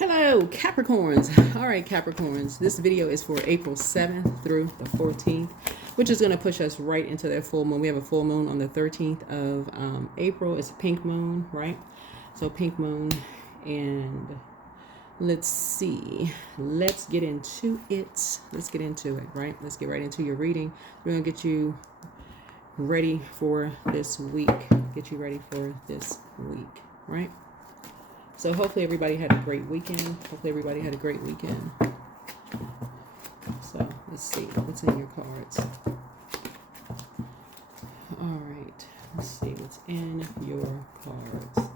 Hello, Capricorns. All right, Capricorns. This video is for April 7th through the 14th, which is going to push us right into their full moon. We have a full moon on the 13th of April. It's a pink moon, right? So pink moon. And let's see. Let's get into it. Let's get into it, right? Let's get right into your reading. We're going to get you ready for this week. Get you ready for this week, right? So hopefully everybody had a great weekend. So let's see what's in your cards. All right. Let's see what's in your cards.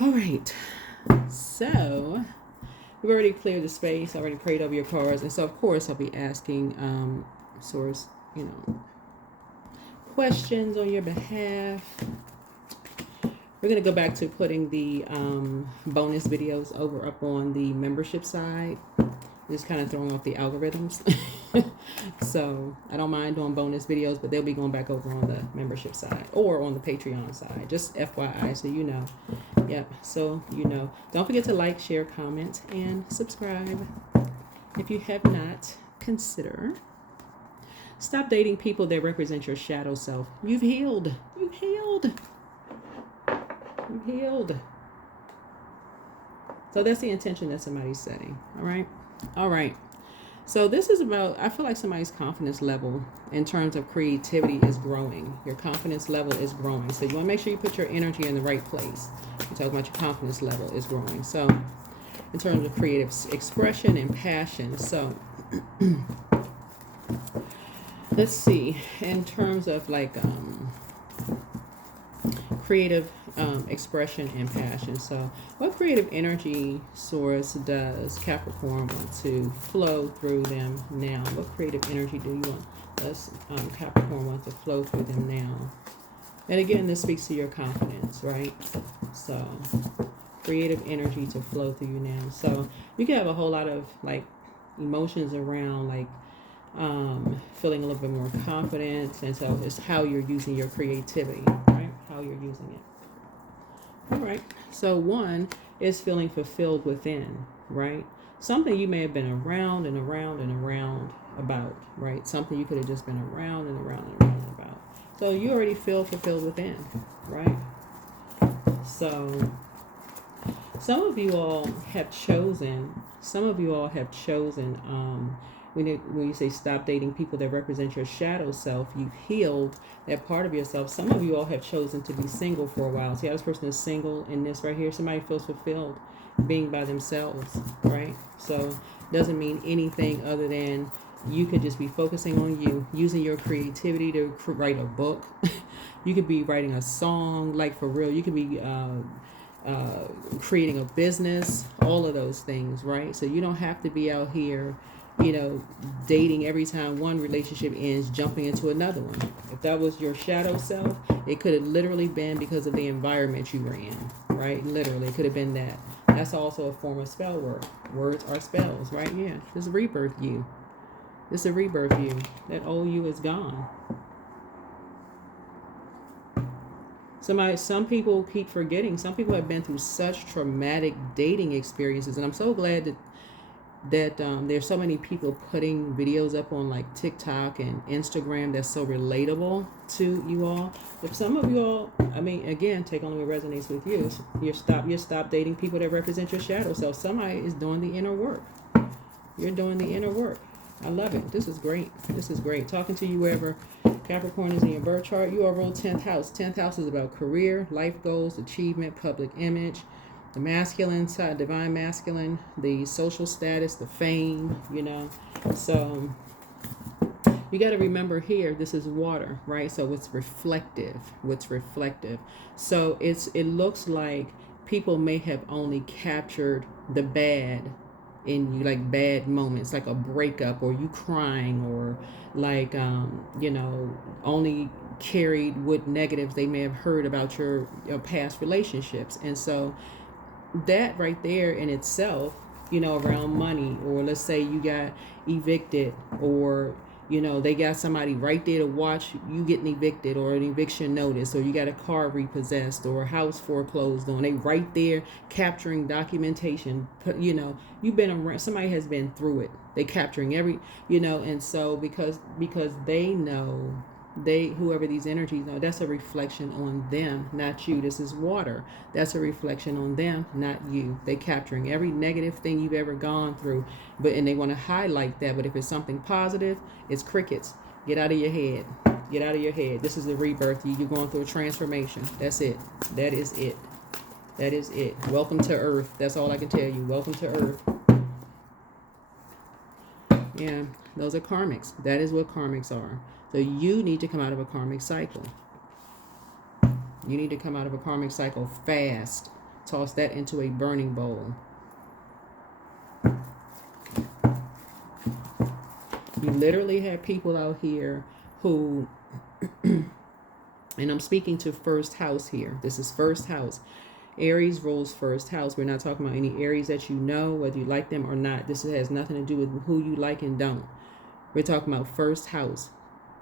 All right. So we've already cleared the space, already prayed over your cards. And so, of course, I'll be asking source, questions on your behalf. We're going to go back to putting the bonus videos over up on the membership side. Just kind of throwing off the algorithms. So I don't mind doing bonus videos, but they'll be going back over on the membership side or on the Patreon side. Just FYI, so you know. Yep, so you know. Don't forget to like, share, comment, and subscribe. If you have not, consider. Stop dating people that represent your shadow self. You've healed. You've healed. You've healed. So that's the intention that somebody's setting. All right? All right. So this is about, I feel like somebody's confidence level in terms of creativity is growing. Your confidence level is growing. So you want to make sure you put your energy in the right place. You're talking about your confidence level is growing. So in terms of creative expression and passion. So let's see. In terms of like creative expression and passion. So what creative energy source does Capricorn want to flow through them now? What creative energy do you want Capricorn want to flow through them now? And again, this speaks to your confidence, right? So creative energy to flow through you now. So you can have a whole lot of like emotions around like feeling a little bit more confident. And so it's how you're using your creativity, right? How you're using it. All right. So one is feeling fulfilled within, right? Something you may have been around and around and around about, right? Something you could have just been around and around and around about. So you already feel fulfilled within, right? So some of you all have chosen, when you say stop dating people that represent your shadow self, you've healed that part of yourself. Some of you all have chosen to be single for a while. See how this person is single in this right here? Somebody feels fulfilled being by themselves, right? So doesn't mean anything other than you could just be focusing on you, using your creativity to write a book. You could be writing a song, like for real. You could be creating a business, all of those things, right? So you don't have to be out here dating every time one relationship ends, jumping into another one. If that was your shadow self, it could have literally been because of the environment you were in, right? Literally, it could have been that. That's also a form of spell work. Words are spells, right? Yeah, this is rebirth you. This is a rebirth you. That old you is gone. Some people keep forgetting. Some people have been through such traumatic dating experiences, and I'm so glad that there's so many people putting videos up on like TikTok and Instagram that's so relatable to you all. If some of you all, I mean, again, take only what resonates with you. You stop dating people that represent your shadow self. Somebody is doing the inner work. You're doing the inner work. I love it. This is great. This is great. Talking to you wherever Capricorn is in your birth chart. You are ruled 10th house. 10th house is about career, life goals, achievement, public image. The masculine side, divine masculine, the social status, the fame, So you got to remember here, this is water, right? So it's reflective. So it looks like people may have only captured the bad in you, like bad moments, like a breakup or you crying or like, only carried what negatives they may have heard about your past relationships. And so that right there in itself you know, around money, or let's say you got evicted, or you know, they got somebody right there to watch you getting evicted, or an eviction notice, or you got a car repossessed, or a house foreclosed on. They right there capturing documentation. You know, you've been around, somebody has been through it. They capturing every, you know, and so because they know, whoever these energies are, that's a reflection on them, not you. This is water. That's a reflection on them, not you. They capturing every negative thing you've ever gone through, and they want to highlight that. But if it's something positive, it's crickets. Get out of your head. Get out of your head. This is a rebirth. You're going through a transformation. That's it. That is it. That is it. Welcome to Earth. That's all I can tell you. Welcome to Earth. Yeah, those are karmics. That is what karmics are. So you need to come out of a karmic cycle. You need to come out of a karmic cycle fast. Toss that into a burning bowl. You literally have people out here who, and I'm speaking to first house here. This is first house. Aries rules first house. We're not talking about any Aries that you know, whether you like them or not. This has nothing to do with who you like and don't. We're talking about first house.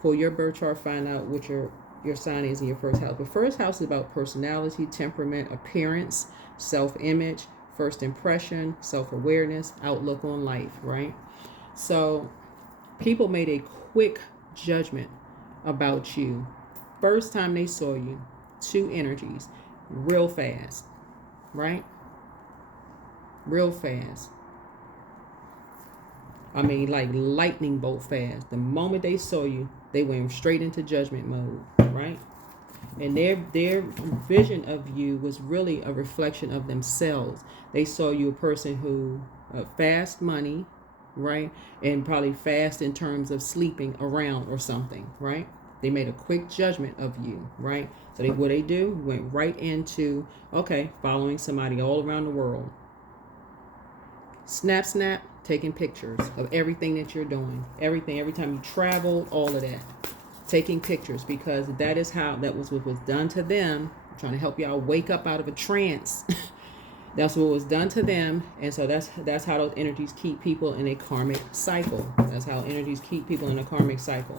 Pull your birth chart, find out what your sign is in your first house. But first house is about personality, temperament, appearance, self-image, first impression, self-awareness, outlook on life, right? So people made a quick judgment about you. First time they saw you, two energies, real fast, right? Real fast. I mean, like lightning bolt fast. The moment they saw you, they went straight into judgment mode, right? And their vision of you was really a reflection of themselves. They saw you a person who fast money, right? And probably fast in terms of sleeping around or something, right? They made a quick judgment of you, right? So what they do, went right into, okay, following somebody all around the world. Snap, snap, taking pictures of everything that you're doing. Everything, every time you travel, all of that. Taking pictures, because that was what was done to them. I'm trying to help y'all wake up out of a trance. That's what was done to them. And so that's how those energies keep people in a karmic cycle. That's how energies keep people in a karmic cycle.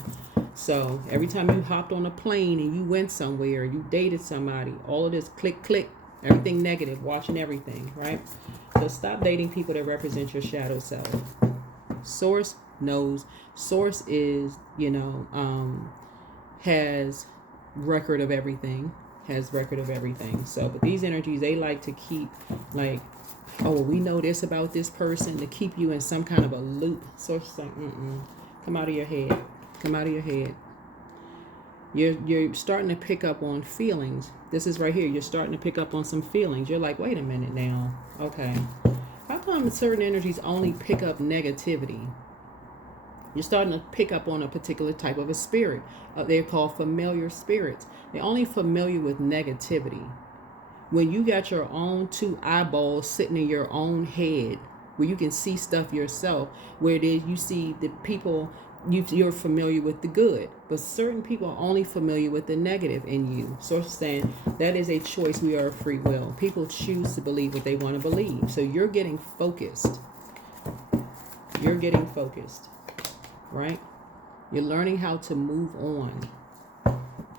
So every time you hopped on a plane and you went somewhere, you dated somebody, all of this click, click, everything negative, watching everything, right? So stop dating people that represent your shadow self. Source knows. Source is, has record of everything. So, but these energies, they like to keep like, oh, well, we know this about this person, to keep you in some kind of a loop. Source is like, come out of your head. Come out of your head. You're starting to pick up on feelings. This is right here. You're starting to pick up on some feelings. You're like, wait a minute now. Okay. How come certain energies only pick up negativity? You're starting to pick up on a particular type of a spirit. They're called familiar spirits. They're only familiar with negativity. When you got your own two eyeballs sitting in your own head, where you can see stuff yourself, where it is you see the people, you're familiar with the good, but certain people are only familiar with the negative in you. So it's saying that is a choice. We are a free will. People choose to believe what they want to believe. So you're getting focused. You're getting focused, right? You're learning how to move on.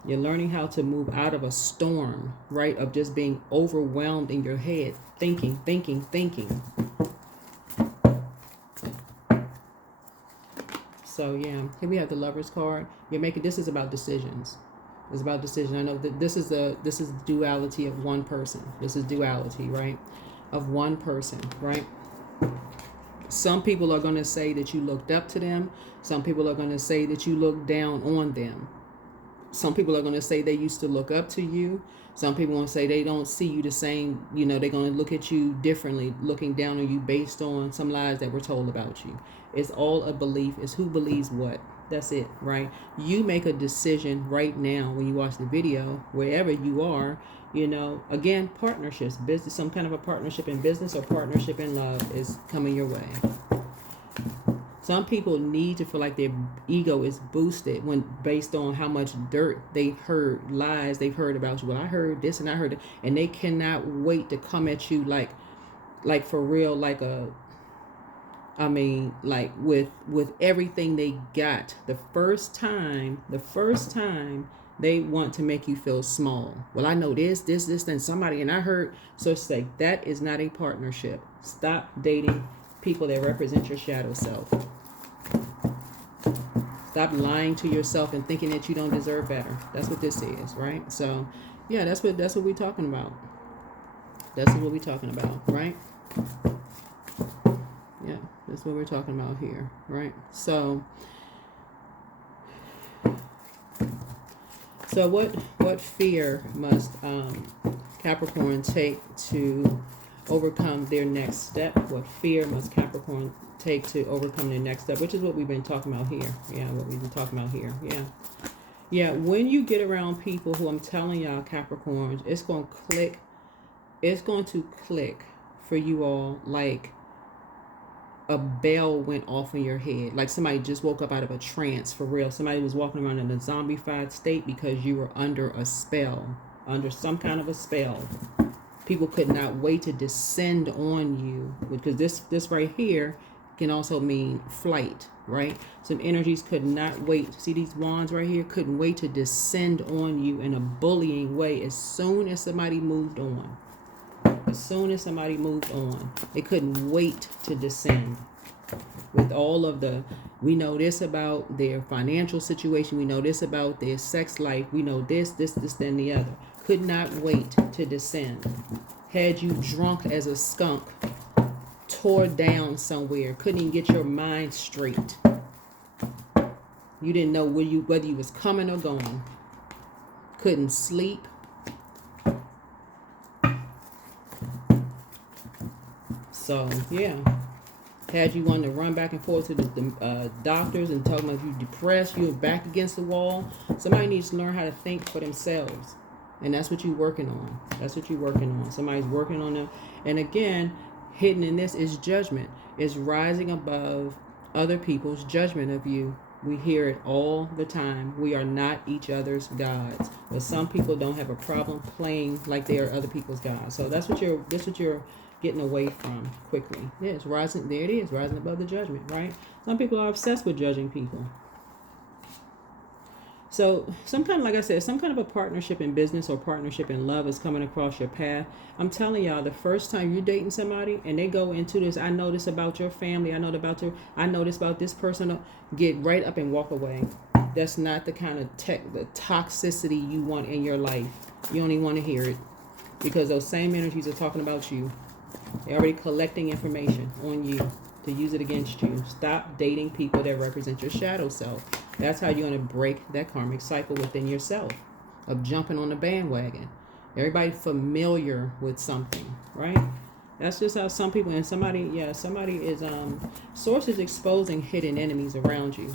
You're learning how to move out of a storm, right? Of just being overwhelmed in your head, thinking. So yeah, here we have the Lover's card. This is about decisions. It's about decision. I know that this is duality of one person. This is duality, right? Of one person, right? Some people are going to say that you looked up to them. Some people are going to say that you looked down on them. Some people are going to say they used to look up to you. Some people want to say they don't see you the same. They're going to look at you differently, looking down on you based on some lies that were told about you. It's all a belief. It's who believes what. That's it, right? You make a decision right now when you watch the video, wherever you are, again, partnerships, business, some kind of a partnership in business or partnership in love is coming your way. Some people need to feel like their ego is boosted when based on how much dirt they've heard, lies they've heard about you. Well, I heard this and I heard that, and they cannot wait to come at you like for real, like a I mean, like with everything they got. The first time they want to make you feel small. Well, I know this, then somebody, and I heard. So it's like, that is not a partnership. Stop dating people that represent your shadow self. Stop lying to yourself and thinking that you don't deserve better. That's what this is, right? So, yeah, that's what we're talking about. That's what we're talking about, right? Yeah, that's what we're talking about here, right? So what fear must Capricorn take to overcome their next step? What fear must Capricorn take to overcome their next step? Which is what we've been talking about here. Yeah, what we've been talking about here. Yeah. Yeah, when you get around people who, I'm telling y'all, Capricorns, it's going to click. It's going to click for you all like a bell went off in your head, like somebody just woke up out of a trance, for real. Somebody was walking around in a zombified state because you were under a spell, under some kind of a spell. People could not wait to descend on you, because this right here can also mean flight, right? Some energies could not wait. See these wands right here? Couldn't wait to descend on you in a bullying way as soon as somebody moved on. As soon as somebody moved on, they couldn't wait to descend. With all of the, we know this about their financial situation, we know this about their sex life, we know this, then the other. Could not wait to descend. Had you drunk as a skunk, tore down somewhere, couldn't even get your mind straight. You didn't know whether you was coming or going. Couldn't sleep. So, yeah. Had you wanted to run back and forth to the doctors and tell them if you're depressed, you're back against the wall. Somebody needs to learn how to think for themselves. And that's what you're working on. That's what you're working on. Somebody's working on them. And again, hidden in this is judgment. It's rising above other people's judgment of you. We hear it all the time. We are not each other's gods. But some people don't have a problem playing like they are other people's gods. So that's what you're getting away from quickly. Yeah, it's rising. There it is, rising above the judgment, right? Some people are obsessed with judging people. So some kind of, like I said, some kind of a partnership in business or partnership in love is coming across your path. I'm telling y'all, the first time you're dating somebody and they go into this, I know this about your family, I know this about this person, get right up and walk away. That's not the kind of the toxicity you want in your life. You don't even want to hear it, because those same energies are talking about you. They're already collecting information on you to use it against you. Stop dating people that represent your shadow self. That's how you're going to break that karmic cycle within yourself of jumping on the bandwagon. Everybody familiar with something, right? That's just how some people, and somebody is, source is exposing hidden enemies around you.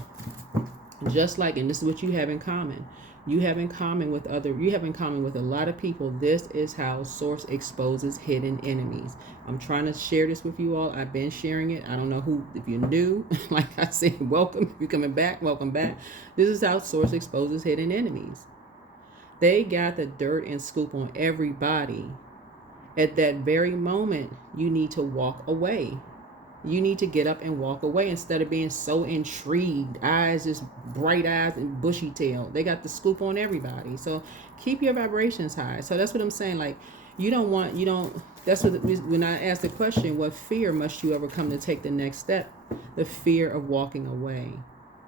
Just like, and this is what you have in common. You have in common with a lot of people. This is how source exposes hidden enemies. I'm trying to share this with you all. I've been sharing it. I don't know who, if you're new, like I said, welcome. If you're coming back, welcome back. This is how source exposes hidden enemies. They got the dirt and scoop on everybody. At that very moment, you need to walk away. You need to get up and walk away instead of being so intrigued. Eyes, just bright eyes and bushy tail. They got the scoop on everybody. So keep your vibrations high. So that's what I'm saying. Like, that's what, when I asked the question, what fear must you overcome to take the next step? The fear of walking away.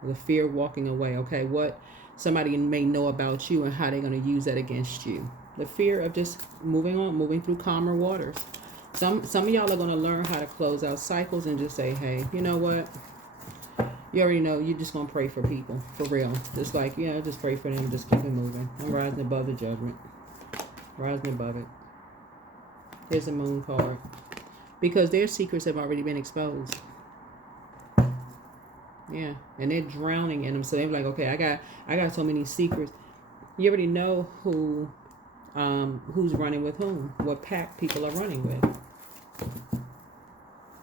The fear of walking away. Okay, what somebody may know about you and how they're going to use that against you. The fear of just moving through calmer waters. Some of y'all are going to learn how to close out cycles and just say, hey, you know what? You already know, you're just going to pray for people, for real. Just like, just pray for them, just keep it moving. I'm rising above the judgment. Rising above it. Here's a moon card. Because their secrets have already been exposed. Yeah, and they're drowning in them. So they're like, okay, I got so many secrets. You already know who's running with whom, what pack people are running with.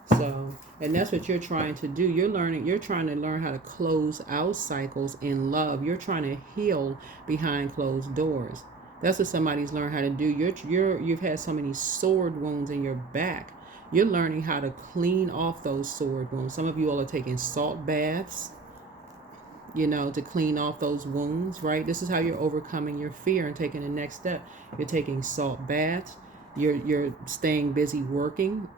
So, and that's what you're trying to do. You're trying to learn how to close out cycles in love. You're trying to heal behind closed doors. That's what somebody's learned how to do. You've had so many sword wounds in your back You're learning how to clean off those sword wounds. Some of you all are taking salt baths, you know, to clean off those wounds, right? This is how you're overcoming your fear and taking the next step. You're taking salt baths. You're staying busy working,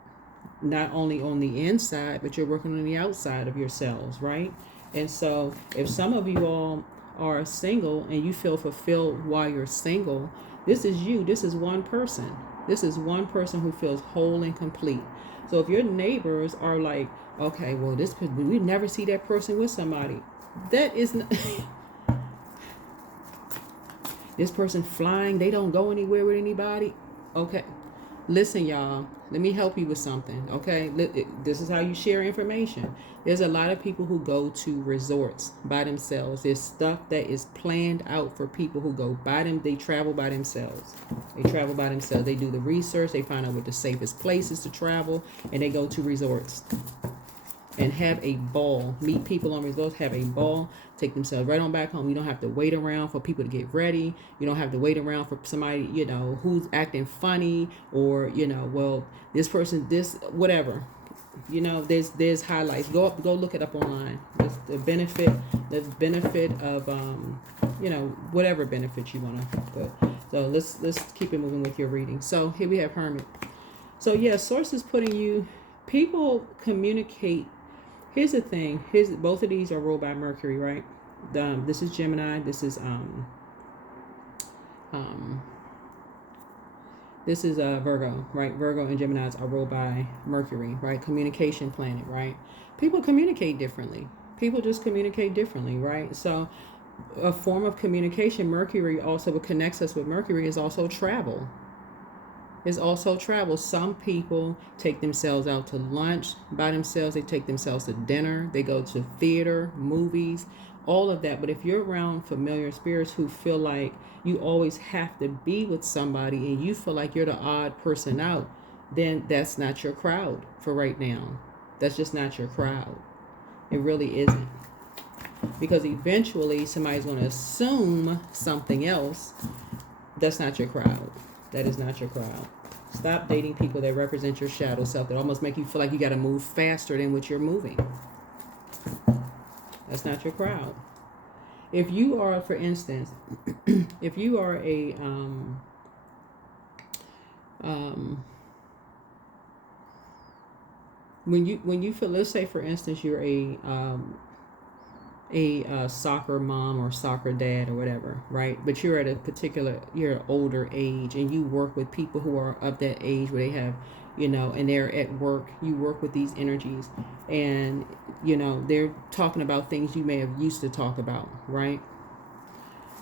not only on the inside, but you're working on the outside of yourselves, right? And so if some of you all are single and you feel fulfilled while you're single, this is you. This is one person. This is one person who feels whole and complete. So if your neighbors are like, okay, well, we never see that person with somebody. That is not, this person flying, they don't go anywhere with anybody. Okay, listen, y'all, let me help you with something. Okay, this is how you share information. There's a lot of people who go to resorts by themselves. There's stuff that is planned out for people who go by them. They travel by themselves. They travel by themselves. They do the research. They find out what the safest places to travel, and they go to resorts and have a ball. Meet people on resorts, have a ball, take themselves right on back home. You don't have to wait around for people to get ready. You don't have to wait around for somebody, you know, who's acting funny, or, you know, well, this person, this, whatever. You know, there's highlights. Go look it up online. There's the benefit of, you know, whatever benefit you want to put. So let's keep it moving with your reading. So here we have Hermit. So yeah, source is putting you, people communicate. Here's the thing. Both of these are ruled by Mercury, right? This is Gemini. This is Virgo, right? Virgo and Geminis are ruled by Mercury, right? Communication planet, right? People communicate differently. People just communicate differently, right? So a form of communication, Mercury also, what connects us with Mercury is also travel. Some people take themselves out to lunch by themselves. They take themselves to dinner. They go to theater, movies, all of that. But if you're around familiar spirits who feel like you always have to be with somebody and you feel like you're the odd person out, then that's not your crowd for right now. That's just not your crowd. It really isn't. Because eventually somebody's going to assume something else. That's not your crowd. That is not your crowd. Stop dating people that represent your shadow self, that almost make you feel like you got to move faster than what you're moving. That's not your crowd. If you are, for instance, if you are a when you feel, let's say for instance you're a soccer mom or soccer dad or whatever, right? But you're an older age, and you work with people who are of that age where they have, you know, and they're at work. You work with these energies, and, you know, they're talking about things you may have used to talk about, right?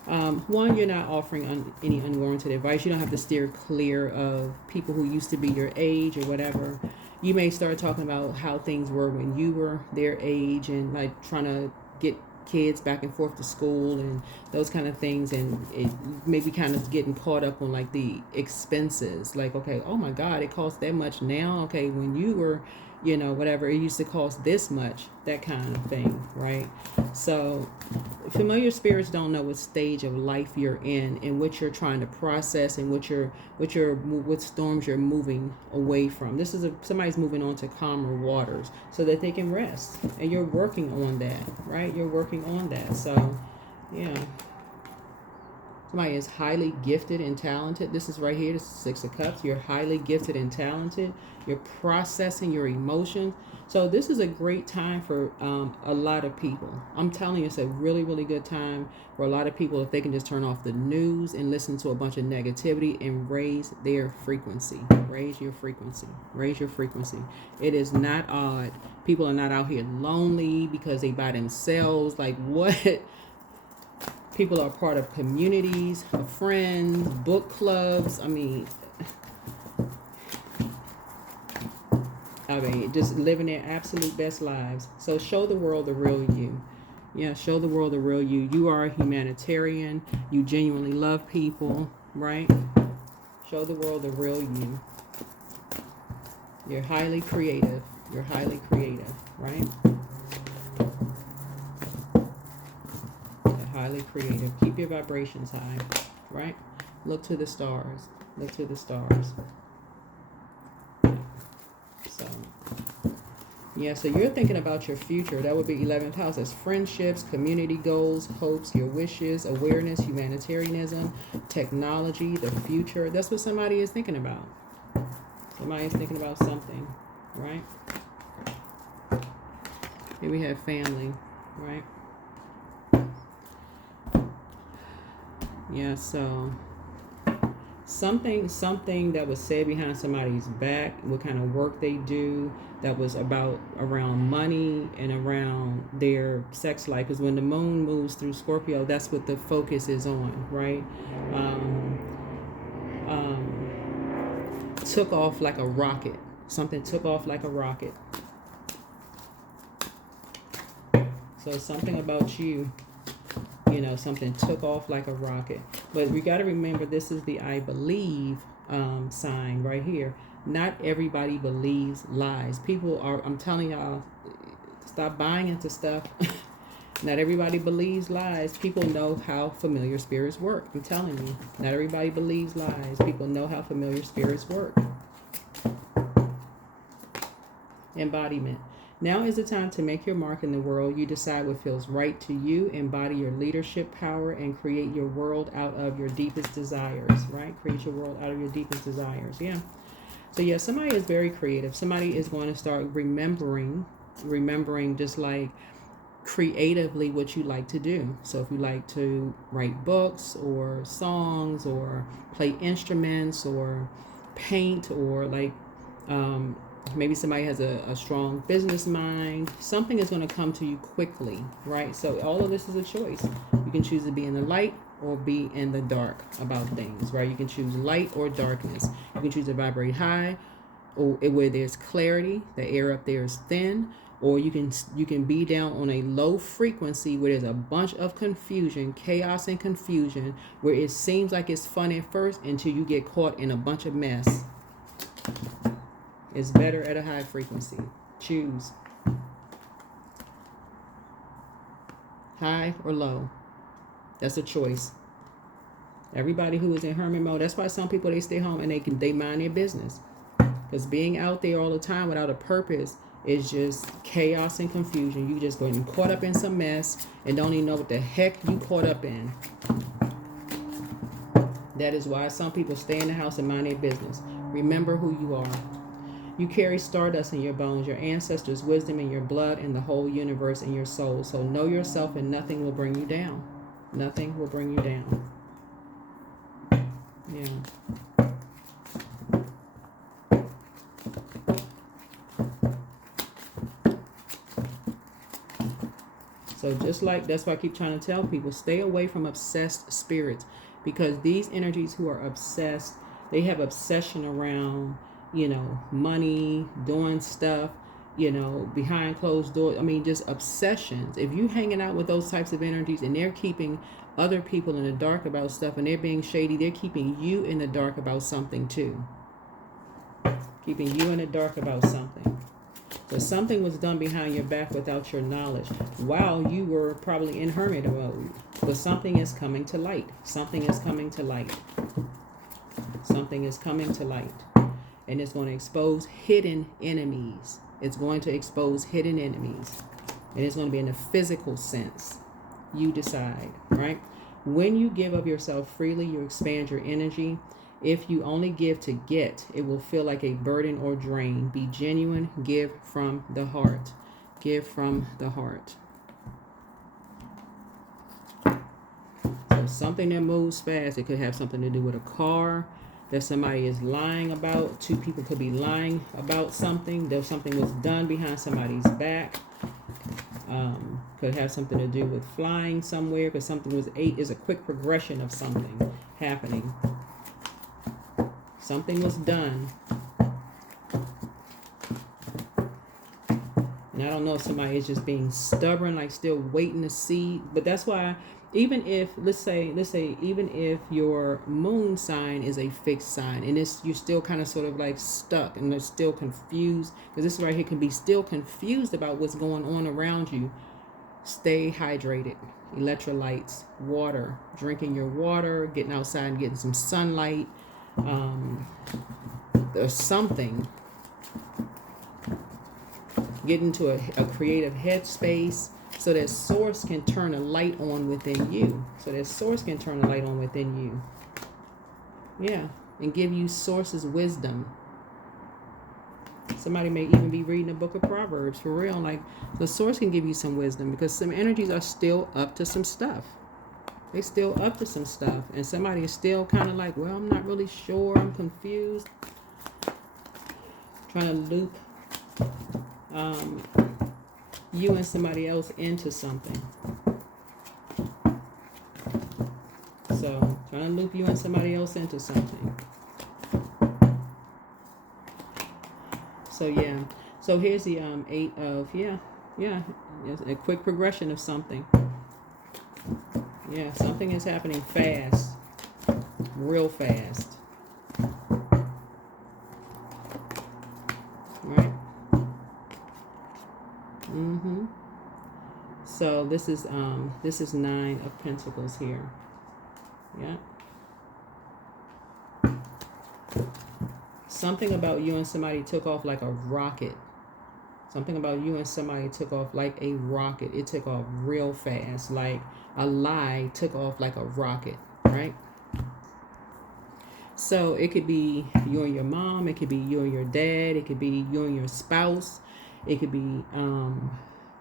One, you're not offering any unwarranted advice. You don't have to steer clear of people who used to be your age or whatever. You may start talking about how things were when you were their age, and like trying to get kids back and forth to school and those kind of things, and it maybe kind of getting caught up on like the expenses, like, okay, oh my god, it costs that much now. Okay, when you were, you know, whatever, it used to cost this much, that kind of thing, right? So familiar spirits don't know what stage of life you're in and what you're trying to process and what storms you're moving away from. This is somebody's moving on to calmer waters so that they can rest, and you're working on that, right? You're working on that. So yeah, somebody is highly gifted and talented. This is right here, this is Six of Cups. You're highly gifted and talented. You're processing your emotions. So this is a great time for a lot of people. I'm telling you, it's a really, really good time for a lot of people if they can just turn off the news and listen to a bunch of negativity and raise their frequency. Raise your frequency. Raise your frequency. It is not odd. People are not out here lonely because they by themselves. Like what? People are part of communities, of friends, book clubs. I mean, just living their absolute best lives. So show the world the real you. Yeah, show the world the real you. You are a humanitarian. You genuinely love people, right? Show the world the real you. You're highly creative. You're highly creative, right? You're highly creative. Keep your vibrations high, right? Look to the stars. Look to the stars. Yeah, so you're thinking about your future. That would be 11th house as friendships, community goals, hopes, your wishes, awareness, humanitarianism, technology, the future. That's what somebody is thinking about. Somebody is thinking about something, right? Here we have family, right? Yeah, so something that was said behind somebody's back, what kind of work they do, that was around money and around their sex life. Because when the moon moves through Scorpio, that's what the focus is on, right? Took off like a rocket. Something took off like a rocket. So something about you, something took off like a rocket. But we got to remember, this is the I believe sign right here. Not everybody believes lies. People are, I'm telling y'all, stop buying into stuff. Not everybody believes lies. People know how familiar spirits work. I'm telling you, not everybody believes lies. People know how familiar spirits work. Embodiment. Now is the time to make your mark in the world. You decide what feels right to you, embody your leadership power, and create your world out of your deepest desires, right? Create your world out of your deepest desires, yeah. So, yeah, somebody is very creative. Somebody is going to start remembering just like creatively what you like to do. So if you like to write books or songs or play instruments or paint or like, maybe somebody has a strong business mind. Something is going to come to you quickly, right? So all of this is a choice. You can choose to be in the light or be in the dark about things, right? You can choose light or darkness. You can choose to vibrate high, or where there's clarity, the air up there is thin, or you can be down on a low frequency where there's a bunch of confusion, chaos and confusion, where it seems like it's fun at first until you get caught in a bunch of mess. It's better at a high frequency. Choose. High or low. That's a choice. Everybody who is in hermit mode, that's why some people, they stay home and they mind their business. Because being out there all the time without a purpose is just chaos and confusion. You just getting caught up in some mess and don't even know what the heck you caught up in. That is why some people stay in the house and mind their business. Remember who you are. You carry stardust in your bones, your ancestors' wisdom in your blood, and the whole universe in your soul. So know yourself and nothing will bring you down. Nothing will bring you down. Yeah. So just like, that's why I keep trying to tell people, stay away from obsessed spirits, because these energies who are obsessed, they have obsession around, money, doing stuff, behind closed doors. I mean, just obsessions. If you hanging out with those types of energies and they're keeping other people in the dark about stuff and they're being shady, they're keeping you in the dark about something too. Keeping you in the dark about something. So something was done behind your back without your knowledge while you were probably in hermit mode. But something is coming to light. Something is coming to light. Something is coming to light. And it's going to expose hidden enemies. It's going to expose hidden enemies. And it's going to be in a physical sense. You decide, right? When you give of yourself freely, you expand your energy. If you only give to get, it will feel like a burden or drain. Be genuine. Give from the heart. Give from the heart. So something that moves fast. It could have something to do with a car that somebody is lying about. Two people could be lying about something. There's something was done behind somebody's back. Could have something to do with flying somewhere, because something is a quick progression of something happening. Something was done. And I don't know if somebody is just being stubborn, like still waiting to see. But that's why, even if, let's say, even if your moon sign is a fixed sign, and you're still kind of sort of like stuck and they're still confused, because this right here can be still confused about what's going on around you. Stay hydrated. Electrolytes, water, drinking your water, getting outside and getting some sunlight. There's something Get into a creative headspace so that source can turn a light on within you. So that source can turn a light on within you. Yeah. And give you source's wisdom. Somebody may even be reading the book of Proverbs for real. Like, the source can give you some wisdom because some energies are still up to some stuff. They still up to some stuff. And somebody is still kind of like, well, I'm not really sure. I'm confused. Trying to loop you and somebody else into something. So, trying to loop you and somebody else into something. So, yeah. So, here's the 8 of, yeah. A quick progression of something. Yeah, something is happening fast. Real fast. Right? So this is 9 of Pentacles here. Yeah. Something about you and somebody took off like a rocket. Something about you and somebody took off like a rocket. It took off real fast. Like a lie took off like a rocket, right? So it could be you and your mom. It could be you and your dad. It could be you and your spouse. It could be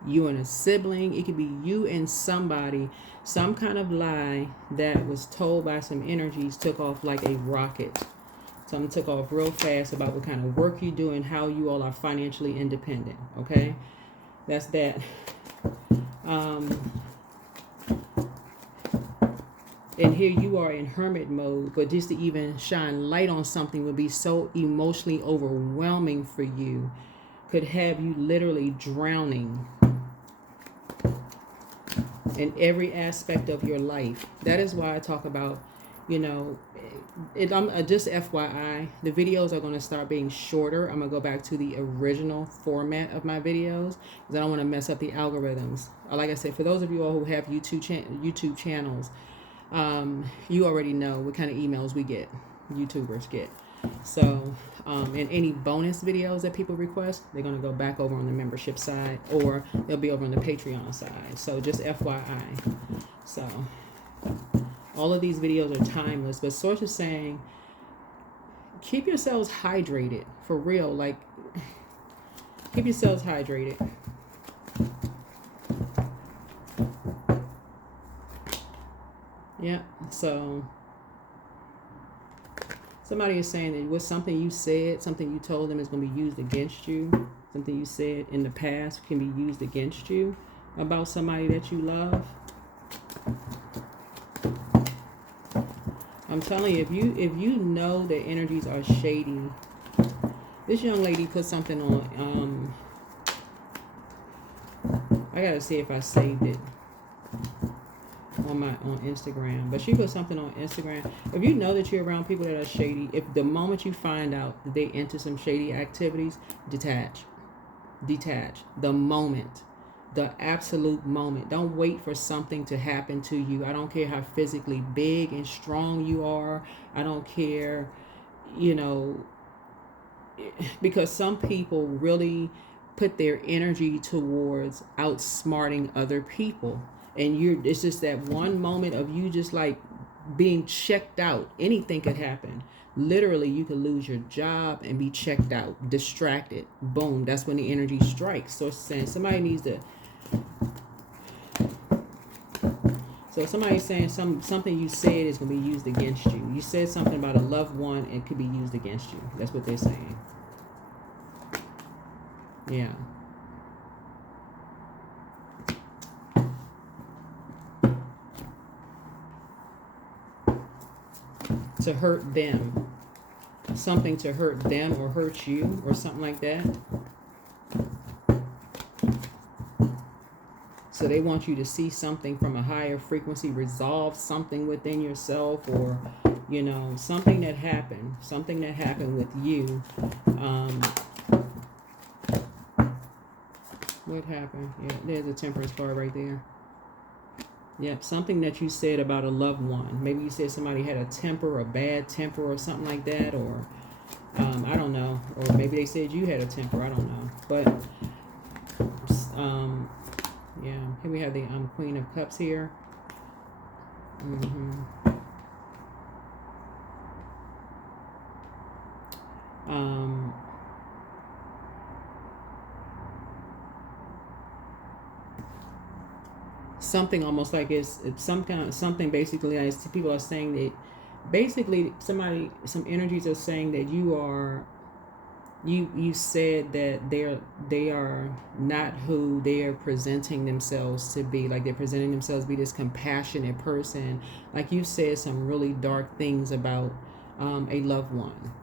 you and a sibling. It could be you and somebody. Some kind of lie that was told by some energies took off like a rocket. Something took off real fast about what kind of work you do and how you all are financially independent. Okay? That's that. And here you are in hermit mode, but just to even shine light on something would be so emotionally overwhelming for you. Could have you literally drowning in every aspect of your life. That is why I talk about, you know, just FYI, the videos are going to start being shorter. I'm going to go back to the original format of my videos because I don't want to mess up the algorithms. Like I said, for those of you all who have YouTube channels, you already know what kind of emails we get, YouTubers get. So, and any bonus videos that people request, they're going to go back over on the membership side, or they'll be over on the Patreon side. So just FYI. So all of these videos are timeless, but Source is saying, keep yourselves hydrated for real. Like, keep yourselves hydrated. Yeah, so somebody is saying that it was something you said, something you told them is going to be used against you. Something you said in the past can be used against you about somebody that you love. I'm telling you, if you know that energies are shady, this young lady put something on, I gotta see if I saved it on Instagram, but she put something on Instagram. If you know that you're around people that are shady, if the moment you find out that they into some shady activities, detach. The moment, the absolute moment. Don't wait for something to happen to you. I don't care how physically big and strong you are. I don't care, you know, because some people really put their energy towards outsmarting other people. And it's just that one moment of you just like being checked out. Anything could happen. Literally, you could lose your job and be checked out, distracted. Boom. That's when the energy strikes. So it's saying somebody needs to. So somebody's saying something you said is going to be used against you. You said something about a loved one and it could be used against you. That's what they're saying. Yeah. To hurt them. Something to hurt them or hurt you or something like that. So they want you to see something from a higher frequency, resolve something within yourself, or, you know, something that happened with you. What happened? Yeah, there's a Temperance card right there. Yep, something that you said about a loved one. Maybe you said somebody had a temper, a bad temper or something like that, or I don't know. Or maybe they said you had a temper, I don't know. But Yeah, here we have the Queen of Cups here. Something almost like it's some kind of something basically as people are saying that basically some energies are saying that you said that they are not who they are presenting themselves to be. Like they're presenting themselves to be this compassionate person. Like you said some really dark things about a loved one,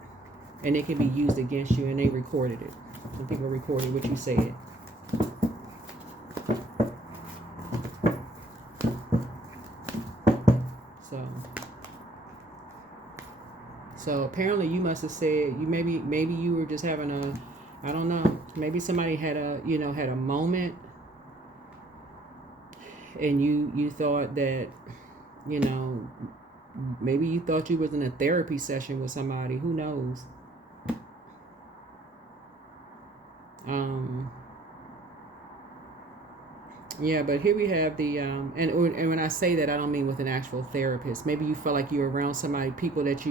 and it can be used against you, and they recorded it. Some people recorded what you said. So apparently you must have said maybe you were just having I don't know, maybe somebody had a moment, and you thought that, maybe you thought you was in a therapy session with somebody. Who knows? Yeah, but here we have the and when I say that, I don't mean with an actual therapist. Maybe you felt like you were around somebody, people that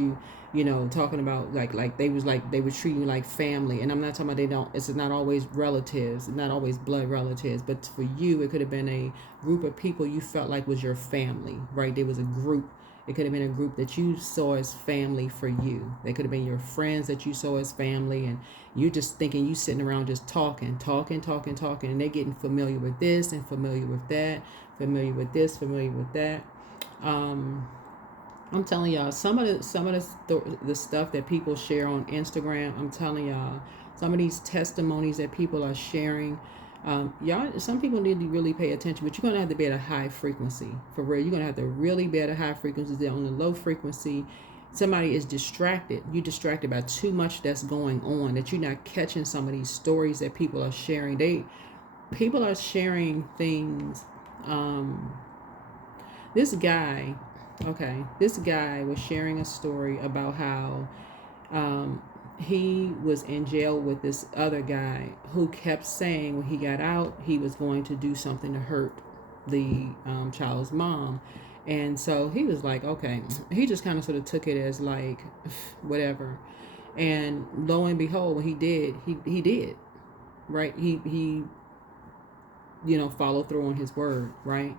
talking about like they would treat you like family. And I'm not talking about it's not always relatives, not always blood relatives, but for you it could have been a group of people you felt like was your family, right? There was a group. It could have been a group that you saw as family for you. They could have been your friends that you saw as family, and you're just thinking you sitting around just talking, and they're getting familiar with this and familiar with that, familiar with this, familiar with that. I'm telling y'all, some of the stuff that people share on Instagram, I'm telling y'all, some of these testimonies that people are sharing, y'all, some people need to really pay attention, but you're going to have to be at a high frequency. For real, you're going to have to really be at a high frequency. They're on the low frequency. Somebody is distracted. You're distracted by too much that's going on, that you're not catching some of these stories that people are sharing. People are sharing things. This guy was sharing a story about how he was in jail with this other guy who kept saying when he got out he was going to do something to hurt the child's mom. And so he was like, okay, he just kind of sort of took it as like whatever. And lo and behold, when he did, he did, right? He followed through on his word, right?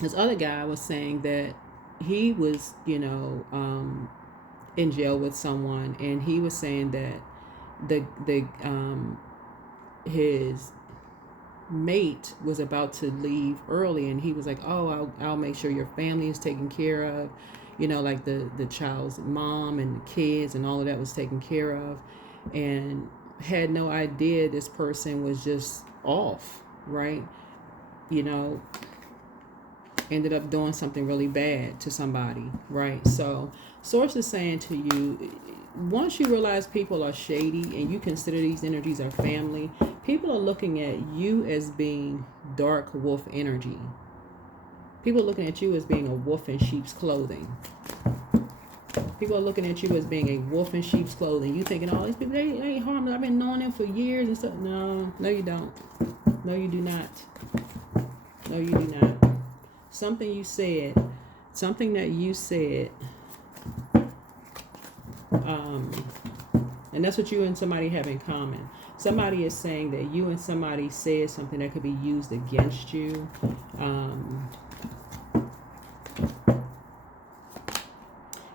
This other guy was saying that he was in jail with someone, and he was saying that his mate was about to leave early, and he was like, oh, I'll make sure your family is taken care of, like the child's mom and the kids and all of that was taken care of, and had no idea this person was just off, right? Ended up doing something really bad to somebody, right? So source is saying to you, once you realize people are shady and you consider these energies are family, people are looking at you as being dark wolf energy. People are looking at you as being a wolf in sheep's clothing. People are looking at you as being a wolf in sheep's clothing. You thinking, oh, these people, they ain't harmless. I've been knowing them for years and stuff. No, you don't. No, you do not. No, you do not. Something that you said, and that's what you and somebody have in common. Somebody is saying that you and somebody said something that could be used against you.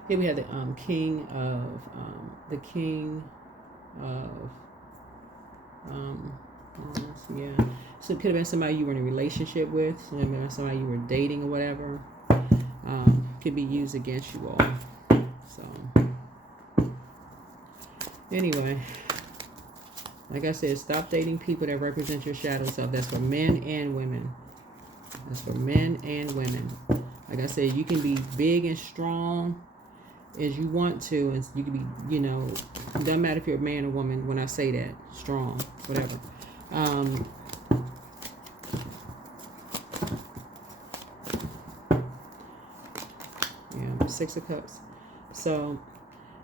Here we have the king of yeah. So it could have been somebody you were in a relationship with, somebody you were dating or whatever. Could be used against you all. So anyway, like I said, stop dating people that represent your shadow self. That's for men and women. That's for men and women. Like I said, you can be big and strong as you want to, and you can be, it doesn't matter if you're a man or woman when I say that, strong, whatever. Six of Cups. So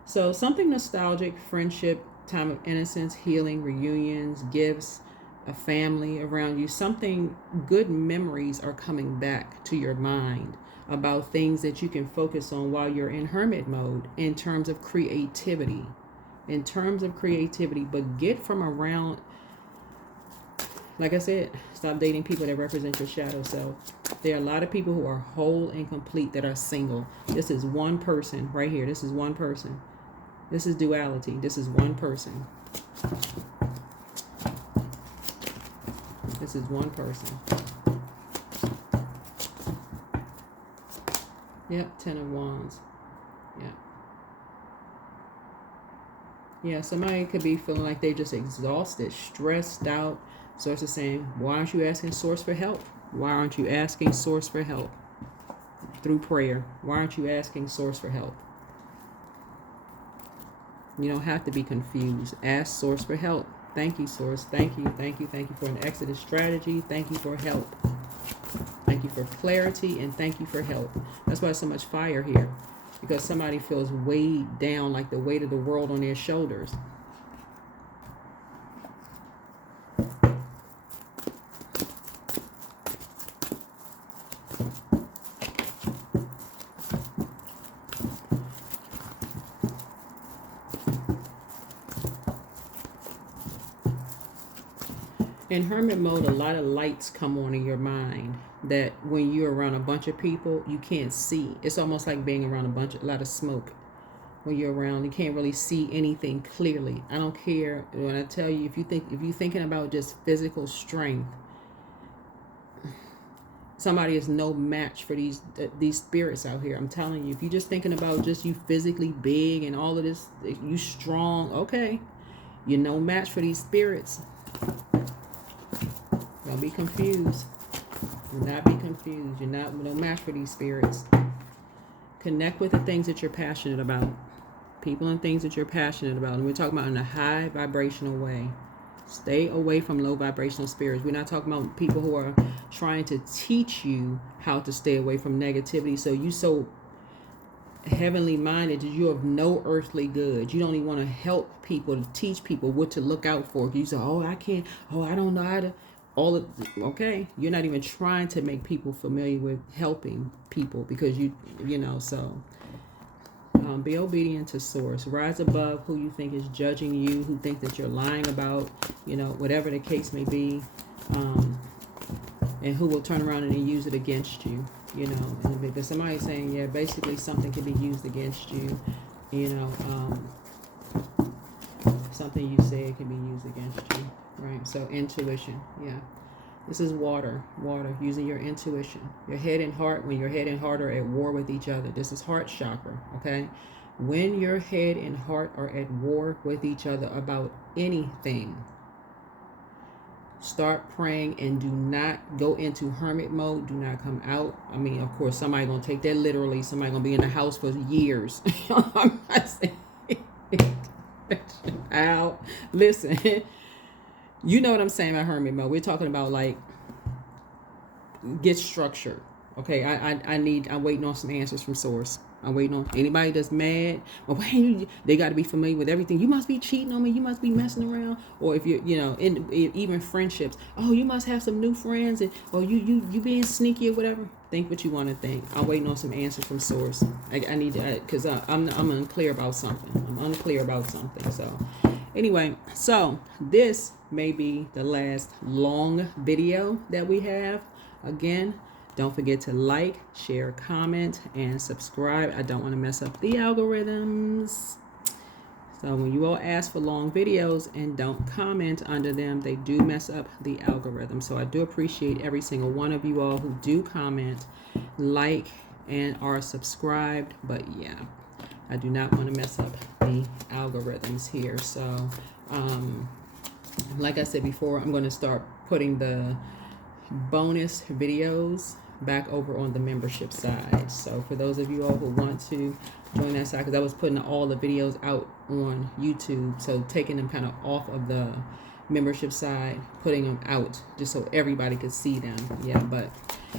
something nostalgic, friendship, time of innocence, healing, reunions, gifts, a family around you, something, good memories are coming back to your mind about things that you can focus on while you're in hermit mode in terms of creativity. But get from around, like I said, stop dating people that represent your shadow self. There are a lot of people who are whole and complete that are single. This is one person right here. This is one person. This is duality. This is one person. This is one person. Yep, 10 of Wands. Yeah. Yeah, somebody could be feeling like they're just exhausted, stressed out. Source is saying, why aren't you asking Source for help? Why aren't you asking Source for help? Through prayer. Why aren't you asking Source for help? You don't have to be confused. Ask Source for help. Thank you, Source. Thank you. Thank you. Thank you for an exodus strategy. Thank you for help. Thank you for clarity, and thank you for help. That's why there's so much fire here. Because somebody feels weighed down, like the weight of the world on their shoulders. In hermit mode, a lot of lights come on in your mind that when you're around a bunch of people, you can't see. It's almost like being around a lot of smoke. When you're around, you can't really see anything clearly. I don't care when I tell you, if you're thinking about just physical strength, somebody is no match for these spirits out here. I'm telling you, if you're just thinking about just you physically big and all of this, you strong, okay, you're no match for these spirits. Don't be confused. Do not be confused. You're not no match for these spirits. Connect with the things that you're passionate about. People and things that you're passionate about. And we're talking about in a high vibrational way. Stay away from low vibrational spirits. We're not talking about people who are trying to teach you how to stay away from negativity. So you so heavenly minded that you have no earthly good. You don't even want to help people, to teach people what to look out for. You say, oh, I can't, oh, I don't know how to. Okay, you're not even trying to make people familiar with helping people because you know, so be obedient to Source. Rise above who you think is judging you, who think that you're lying about, you know, whatever the case may be, and who will turn around and use it against you, you know. And because somebody's saying, yeah, basically something can be used against you, you know, something you say can be used against you. Right, so intuition, yeah. This is water, using your intuition. Your head and heart, when your head and heart are at war with each other. This is heart chakra, okay? When your head and heart are at war with each other about anything, start praying and do not go into hermit mode. Do not come out. I mean, of course, somebody going to take that literally. Somebody going to be in the house for years. I'm not saying out. Listen. You know what I'm saying about hermit mode. We're talking about like get structured. Okay, I'm waiting on some answers from Source. I'm waiting on anybody that's mad. Well, they got to be familiar with everything. You must be cheating on me. You must be messing around. Or if you know, even friendships. Oh, you must have some new friends, and or you being sneaky or whatever. Think what you want to think. I'm waiting on some answers from Source. I need to, because I'm unclear about something. So anyway, so this may be the last long video that we have. Again, don't forget to like, share, comment, and subscribe. I don't want to mess up the algorithms. So when you all ask for long videos and don't comment under them, they do mess up the algorithm. So I do appreciate every single one of you all who do comment, like, and are subscribed. But yeah, I do not want to mess up the algorithms here. So like I said before, I'm going to start putting the bonus videos back over on the membership side. So for those of you all who want to join that side, because I was putting all the videos out on YouTube, so taking them kind of off of the membership side, putting them out just so everybody could see them. Yeah, but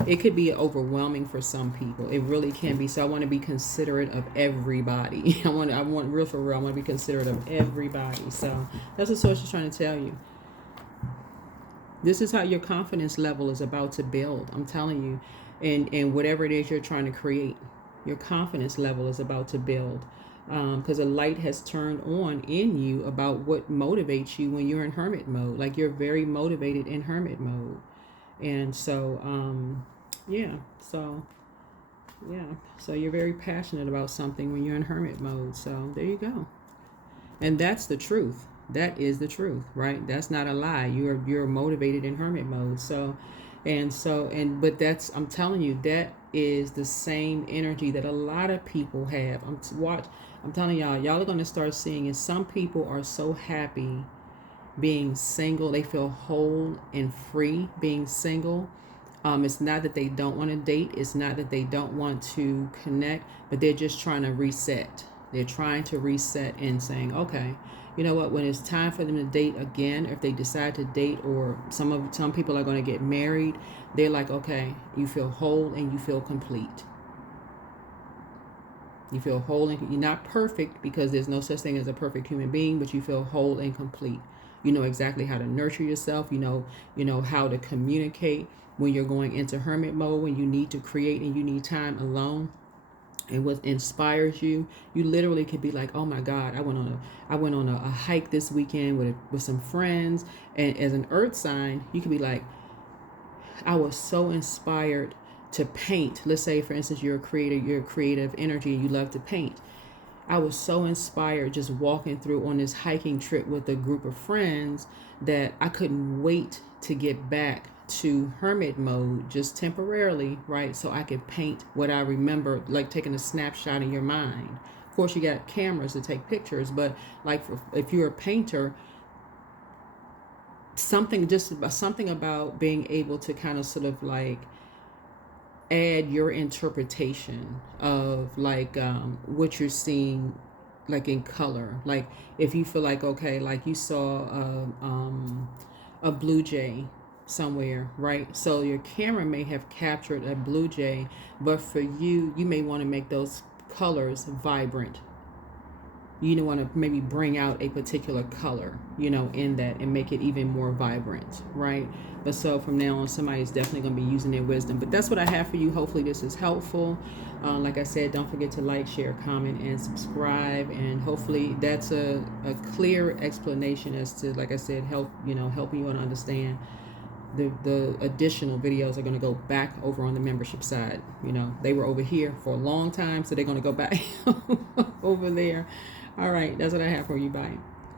it could be overwhelming for some people. It really can be. So I want to be considerate of everybody. I want real for real. I want to be considerate of everybody. So that's what Source is trying to tell you. This is how your confidence level is about to build. I'm telling you. And whatever it is you're trying to create, your confidence level is about to build. Because a light has turned on in you about what motivates you when you're in hermit mode. Like, you're very motivated in hermit mode. And so, yeah. So you're very passionate about something when you're in hermit mode. So there you go. And that's the truth. That is the truth, right? That's not a lie. You're motivated in hermit mode. But that's, I'm telling you, that is the same energy that a lot of people have. I'm telling y'all are going to start seeing it. Some people are so happy being single. They feel whole and free being single. It's not that they don't want to date. It's not that they don't want to connect, but they're just trying to reset. They're trying to reset and saying, okay, you know what, when it's time for them to date again, or if they decide to date, or some people are going to get married, they're like, okay, you feel whole and you feel complete. You feel whole and you're not perfect, because there's no such thing as a perfect human being, but you feel whole and complete. You know exactly how to nurture yourself. You know how to communicate when you're going into hermit mode, when you need to create and you need time alone. And what inspires you, you literally could be like, oh my God, I went on a hike this weekend with some friends. And as an earth sign, you could be like, I was so inspired to paint. Let's say, for instance, you're a creator, you're a creative energy, and you love to paint. I was so inspired just walking through on this hiking trip with a group of friends that I couldn't wait to get back to hermit mode just temporarily, right? So I could paint what I remember, like taking a snapshot in your mind. Of course, you got cameras to take pictures, but like if you're a painter, something about being able to kind of sort of like add your interpretation of like what you're seeing, like in color. Like if you feel like, okay, like you saw a blue jay somewhere, right? So your camera may have captured a blue jay, but for you may want to make those colors vibrant. You want to maybe bring out a particular color, in that, and make it even more vibrant, right? But so from now on, somebody's definitely going to be using their wisdom. But that's what I have for you. Hopefully this is helpful. Like I said, don't forget to like, share, comment, and subscribe. And hopefully that's a clear explanation as to, like I said, helping you to understand. The additional videos are going to go back over on the membership side. They were over here for a long time, so they're going to go back over there. All right, that's what I have for you. Bye.